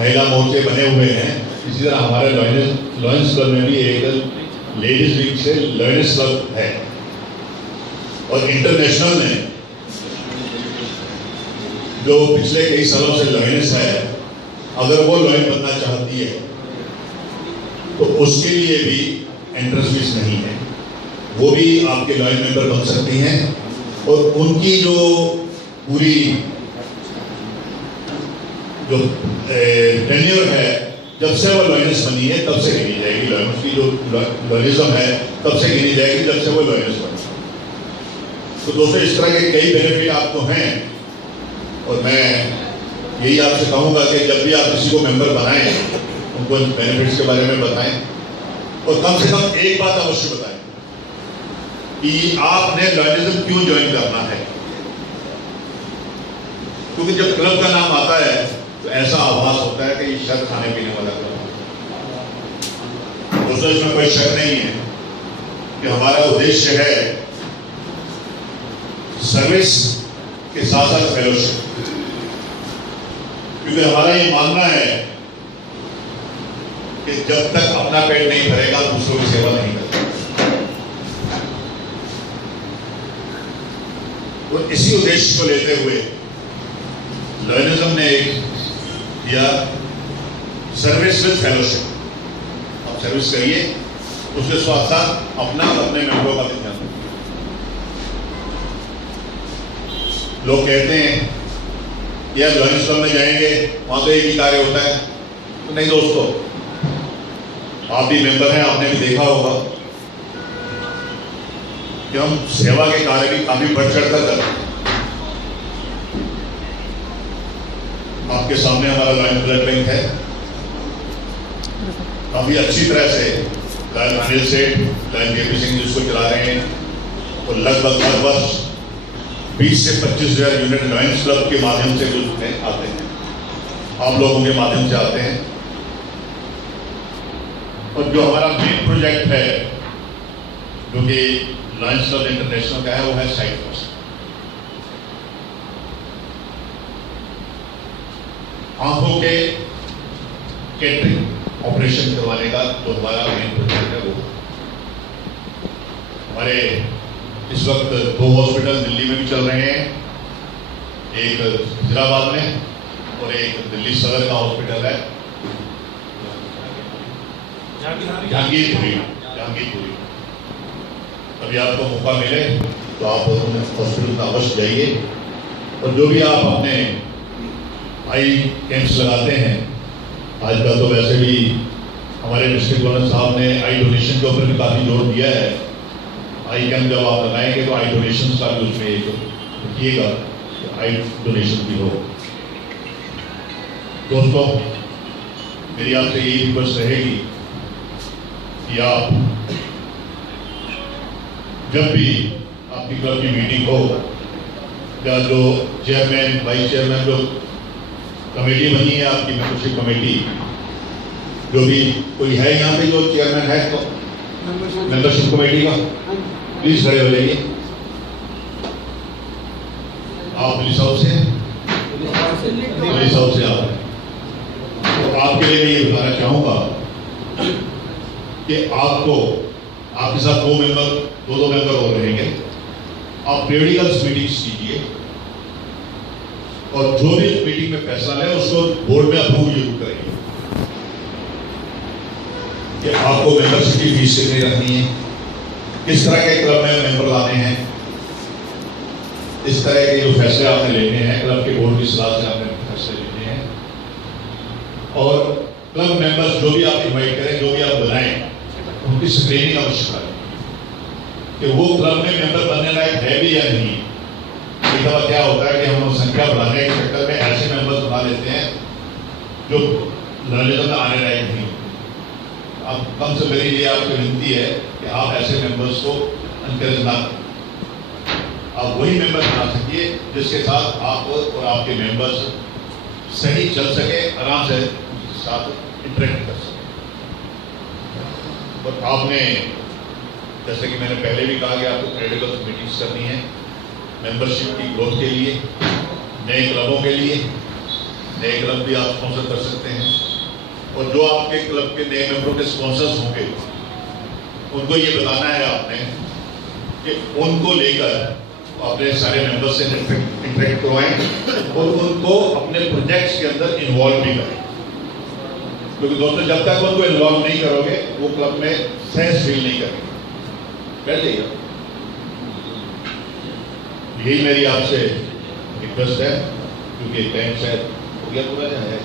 महिला मोर्चे बने हुए हैं, इसी तरह हमारे लॉयंस क्लब में भी एक लेडीज विंग से लॉयंस क्लब है। और इंटरनेशनल ने जो पिछले कई सालों से लॉयंस है, अगर वो लॉयन बनना चाहती है तो उसके लिए भी एंट्रेंस फीस नहीं है, वो भी आपके लॉयन मेंबर बन सकती हैं। और उनकी जो पूरी जो टेन्योर है, जब से वो लॉयंस बनी है तब से गिनी जाएगी। लॉयंस की जो लॉयनिज्म है तब से गिनी जाएगी जब से वो लॉयंस बनी। तो दोस्तों, इस तरह के कई बेनिफिट आपको हैं और मैं यही आपसे कहूँगा कि जब भी आप किसी को मेंबर बनाएं, उनको बेनिफिट्स के बारे में बताएं और कम से कम एक बात अवश्य बताएं कि आपने लॉयनिज्म क्यों ज्वाइन करना है। क्योंकि जब क्लब का नाम आता है तो ऐसा आभास होता है कि ये शर्त खाने पीने वाला क्लब है। दोस्तों, इसमें कोई शक नहीं है कि हमारा उद्देश्य है सर्विस के साथ साथ फेलोशिप। क्योंकि हमारा ये मानना है कि जब तक अपना पेट नहीं भरेगा दूसरों की सेवा नहीं करेगा। और इसी उद्देश्य को लेते हुए लॉयनिज्म ने एक दिया सर्विस विद फेलोशिप। आप सर्विस करिए, उसके साथ साथ अपना अपने मेंबरों का भी ध्यान रखिए। लोग कहते हैं यार लॉयंस क्लब में जाएंगे वहां तो एक ही कार्य होता है। तो नहीं दोस्तों, आप भी मेंबर हैं, आपने भी देखा होगा कि हम सेवा के कार्य भी काफी बढ़ चढ़ कर करते हैं। आपके सामने हमारा लॉयन ब्लड बैंक है, काफी अच्छी तरह से लॉयन अनिल सेठ, लॉयन केपी सिंह जिसको चला रहे हैं, और लगभग हर वर्ष 20 से 25,000 यूनिट लॉयंस क्लब के माध्यम से जो आते हैं, आप लोगों के माध्यम से आते हैं। और जो हमारा मेन प्रोजेक्ट है जो कि लॉयंस क्लब इंटरनेशनल का है, वो है साइट फर्स्ट। आंखों के कैटरिंग ऑपरेशन करवाने का जो हमारा मेन प्रोजेक्ट है, वो हमारे इस वक्त 2 हॉस्पिटल दिल्ली में भी चल रहे हैं, एक हैदराबाद में और एक दिल्ली सदर का हॉस्पिटल है जहांगीरपुरी। अभी आपको मौका मिले तो आप हॉस्पिटल में अवश्य जाइए। और जो भी आप अपने आई कैंप्स लगाते हैं, आजकल तो वैसे भी हमारे डिस्ट्रिक्ट गवर्नर साहब ने आई डोनेशन के ऊपर भी काफ़ी जोर दिया है। आई कैंप जब आप लगाएंगे तो आई डोनेशन का भी उसमें एक रखिएगा, आई डोनेशन भी हो। दोस्तों, मेरी आपसे यही रिक्वेस्ट रहेगी कि आप जब भी आपकी क्लब की मीटिंग हो, या जो चेयरमैन वाइस चेयरमैन जो कमेटी बनी है आपकी मेंबरशिप कमेटी, जो भी कोई है यहाँ पे जो चेयरमैन है तो मेंबरशिप कमेटी का, प्लीज खड़े हो जाइए। आप पुलिस हाउस से आप, तो आपके लिए मैं ये बताना चाहूँगा कि आपको आपके साथ 2 मेंबर और रहेंगे। आप पीरियडिकल मीटिंग्स कीजिए और जो भी मीटिंग में फैसला है उसको बोर्ड में अप्रूव जरूर करेंगे कि आपको मेंबरशिप की फीस कितनी रखनी है, किस तरह के क्लब में मेंबर लाने हैं, इस तरह के जो फैसले आपने लेने हैं क्लब के बोर्ड की सलाह से आपने फैसले लेने हैं। और क्लब मेंबर्स जो भी आप इन्वाइट करें, जो भी आप बुलाएं, उनकी स्क्रीनिंग अवश्य करें कि वो क्लब में मेंबर बनने लायक है भी या नहीं। एक दफा क्या होता है कि हम संख्या बढ़ाने के चक्कर में ऐसे मेंबर्स बना लेते हैं जो लॉयनिज्म में आने लायक नहीं होते। अब कम से मेरी ये आपसे विनती है कि आप ऐसे मेंबर्स को एनकरेज ना करें। आप वही मेंबर बना सकिए जिसके साथ आप और आपके मेंबर्स सही चल सके, आराम से उनके साथ इंटरेक्ट कर सके। और आपने, जैसे कि मैंने पहले भी कहा कि आपको क्रेडिबल मीटिंग्स करनी है मेंबरशिप की ग्रोथ के लिए, नए क्लबों के लिए। नए क्लब भी आप स्पॉन्सर कर सकते हैं। और जो आपके क्लब के नए मेंबरों के स्पॉन्सर्स होंगे उनको ये बताना है आपने कि उनको लेकर अपने सारे मेंबर्स से इंटरेक्ट करवाएं और उनको अपने प्रोजेक्ट्स के अंदर इन्वॉल्व भी करें, क्योंकि दोस्तों जब तक उनको इन्वॉल्व नहीं करोगे वो क्लब में सेंस फील नहीं करेंगे। कर जाइए, यही मेरी आपसे रिक्वेस्ट है, क्योंकि टाइम शायद हो गया पूरा है।